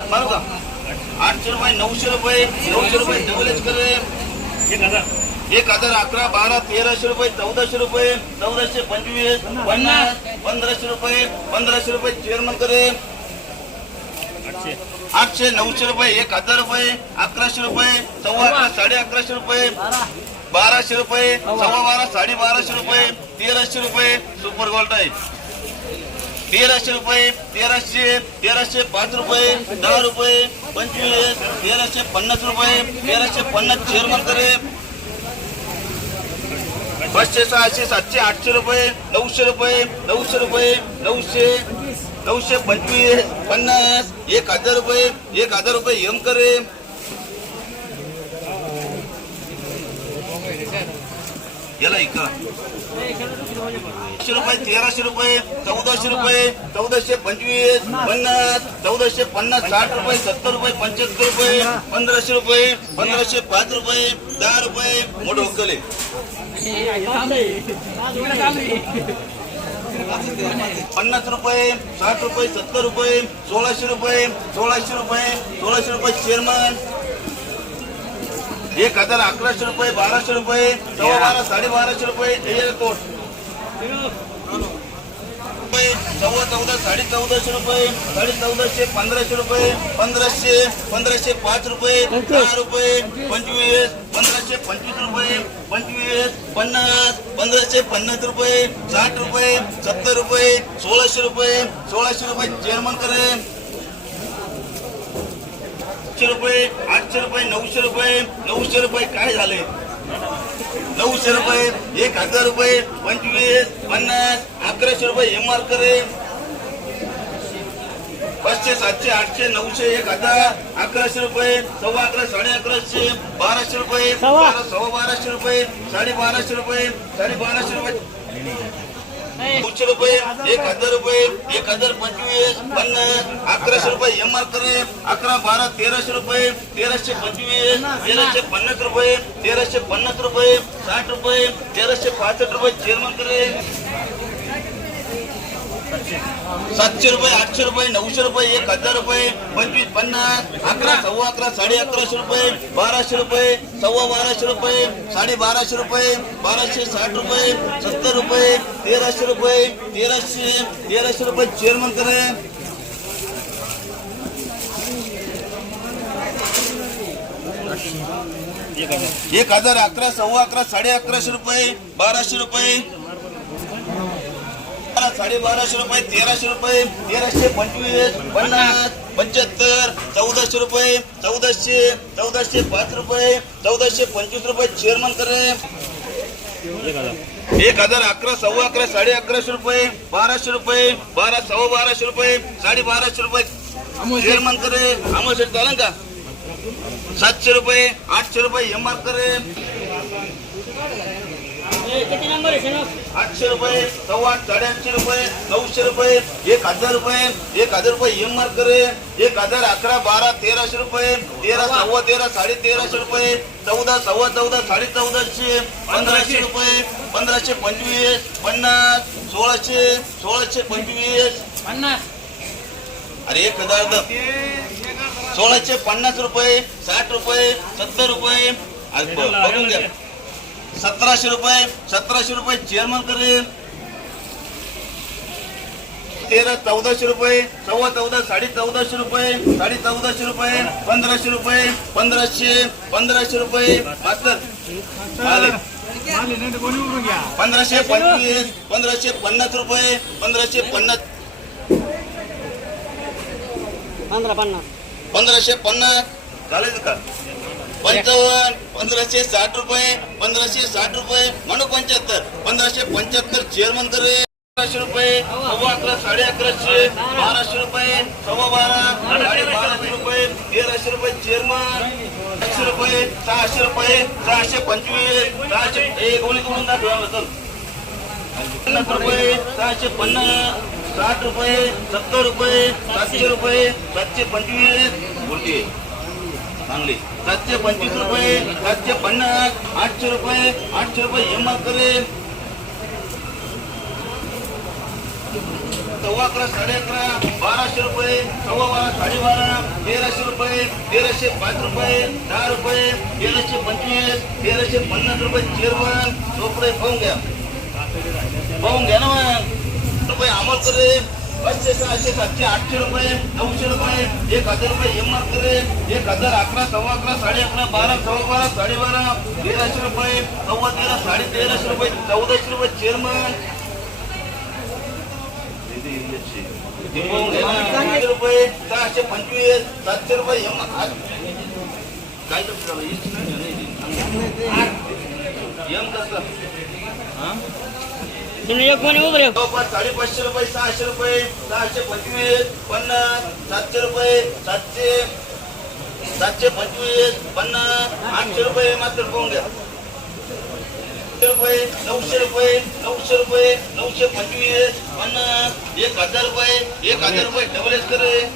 का? आठशे रुपये नऊशे रुपये नऊशे रुपये डबल एच करे एक हजार. अकरा बारा तेराशे रुपये चौदाशे रुपये चौदाशे पंचवीस पन्नास पंधराशे रुपये पंधराशे रुपये चेअरमन करे आठशे. नऊशे रुपये एक हजार रुपये अकराशे रुपये सव्वा अकरा साडे अकराशे रुपये बाराशे रुपये सव्वा बारा साडे बाराशे रुपये तेराशे रुपये सुपर गोल्ड आहे. तेराशे रुपये तेराशे तेराशे पाच रुपये दहा रुपये पंचवीस तेराशे पन्नास रुपये तेराशे पन्नास चेअरमन करे. पाचशे सहाशे सातशे आठशे रुपये नऊशे रुपये नऊशे रुपये नऊशे नऊशे पंचवीस पन्नास एक हजार रुपये एक हजार रुपये एम करे. याला इका. एकशे रुपये तेराशे रुपये चौदाशे रुपये चौदाशे पंचवीस पन्नास चौदाशे पन्नास साठ रुपये सत्तर रुपये पंच्याहत्तर रुपये पंधराशे रुपये पंधराशे पाच रुपये दहा रुपये. मोठे उकले पन्नास रुपये साठ रुपये सत्तर रुपये सोळाशे रुपये सोळाशे रुपये सोळाशे रुपये चेअरमन एक हजार अकराशे रुपये बाराशे रुपये सव्वा बारा साडेबाराशे रुपये रुपये सव्वा चौदा साडे चौदाशे रुपये साडे चौदाशे पंधराशे रुपये पंधराशे पंधराशे पाच रुपये दहा रुपये पंचवीस पंधराशे पंचवीस रुपये पंचवीस पन्नास पंधराशे पन्नास रुपये साठ रुपये सत्तर रुपये सोळाशे रुपये सोळाशे रुपये चेअरमन करे आठशे रुपये आठशे रुपये नऊशे रुपये नऊशे रुपये काय झाले नऊशे रुपये एक हजार रुपये पंचवीस पन्नास अकराशे रुपये एम आर करे. पाचशे सातशे आठशे नऊशे एक हजार अकराशे रुपये सव्वा अकरा साडे अकराशे बाराशे रुपये सव्वा बाराशे रुपये साडे बाराशे रुपये साडे बाराशे रुपये. दोनशे रुपये एक हजार रुपये एक हजार पंचवीस पन्नास अकराशे रुपये एम आर करी अकरा बारा तेराशे रुपये तेराशे पंचवीस तेराशे पन्नास रुपये तेराशे पन्नास रुपये साठ रुपये तेराशे पासष्ट रुपये चेअरमन करे सातशे रुपये आठशे रुपये नऊशे रुपये एक हजार रुपये पंचवीस पन्नास अकरा सव्वा अकरा साडे अकराशे रुपये बाराशे रुपये सव्वा बाराशे रुपये साडे बाराशे रुपये बाराशे साठ रुपये सत्तर रुपये तेराशे रुपये तेराशे तेराशे रुपये चेअरमन करे. एक हजार एक हजार अकरा सव्वा अकरा साडे अकराशे रुपये बाराशे रुपये साडे बाराशे रुपये तेराशे रुपये तेराशे पंचवीस पन्नास पंच्याहत्तर चौदाशे रुपये चौदाशे चौदाशे पाच रुपये चौदाशे पंचवीस रुपये चेअरमन करे. एक हजार अकरा सव्वा अकरा साडे अकराशे रुपये बाराशे रुपये बारा सव्वा बाराशे रुपये साडे बाराशे रुपये चेअरमन करे. अमोल चालेल का? सातशे रुपये आठशे रुपये एम आर करे. आठशे रुपये सव्वा आठ साडेआठशे रुपये नऊशे रुपये एक हजार रुपये एक हजार रुपये एम आर करे. एक हजार अकरा बारा तेराशे रुपये तेरा सव्वा तेरा साडे तेराशे रुपये चौदा सव्वा चौदा साडे चौदाशे पंधराशे रुपये पंधराशे पंचवीस पन्नास सोळाशे सोळाशे पंचवीस. अरे एक हजार सोळाशे पन्नास रुपये साठ रुपये सत्तर रुपये. बघून घ्या. सतराशे रुपये सतराशे रुपये चेअरमन करे तेरा चौदाशे रुपये सव्वा चौदा साडे चौदाशे रुपये साडे चौदाशे रुपये पंधराशे रुपये पंधराशे पंधराशे रुपये. पंधराशे पंचवीस पंधराशे पन्नास रुपये पंधराशे पन्नास. पंधरा पन्नास. पंधराशे पन्नास. चालेल का? पंचावन्न पंधराशे साठ रुपये पंधराशे साठ रुपये म्हणू पंच्याहत्तर. पंधराशे पंच्याहत्तर चेअरमन करे अकराशे रुपये सव्वा अकरा साडे अकराशे बाराशे रुपये सव्वा बारा साडे बाराशे रुपये तेराशे रुपये चेअरमन आठशे रुपये सहाशे रुपये सहाशे पंचवीस सहाशे एक गोळी करून दाखवा पन्नास रुपये सहाशे पन्नास साठ रुपये सत्तर रुपये सातशे रुपये सातशे पंचवीस. बोलते. चांगली. सातशे पंचवीस रुपये सातशे पन्नास आठशे रुपये आठशे रुपये एम करेल. करे सव्वा अकरा साडे अकरा बाराशे रुपये सव्वा बारा साडेबारा तेराशे रुपये तेराशे पाच रुपये दहा रुपये तेराशे पंचवीस तेराशे पन्नास रुपये चेअरमन झोपडे पाहून घ्या. पाहून घ्या ना मग. रुपये अमल करे पाचशे सहाशे सातशे आठशे रुपये नऊशे रुपये एक हजार रुपये एम आर करे एक हजार अकरा सव्वा अकरा साडे अकरा बारा सव्वा बारा साडेबारा तेराशे रुपये सव्वा तेरा साडे तेराशे रुपये चौदाशे रुपये चेअरमन. रुपये सहाशे पंचवीस सातशे रुपये एम आर काय एम तुम्ही एक कोणी उभं साडेपाचशे रुपये सहाशे रुपये सहाशे पंचवीस पन्नास सातशे रुपये सातशे सातशे पंचवीस पन्नास आठशे रुपये मात्र पाहून घ्या. रुपये नऊशे रुपये नऊशे रुपये नऊशे पंचवीस पन्नास एक हजार रुपये एक हजार रुपये डबल एस करे.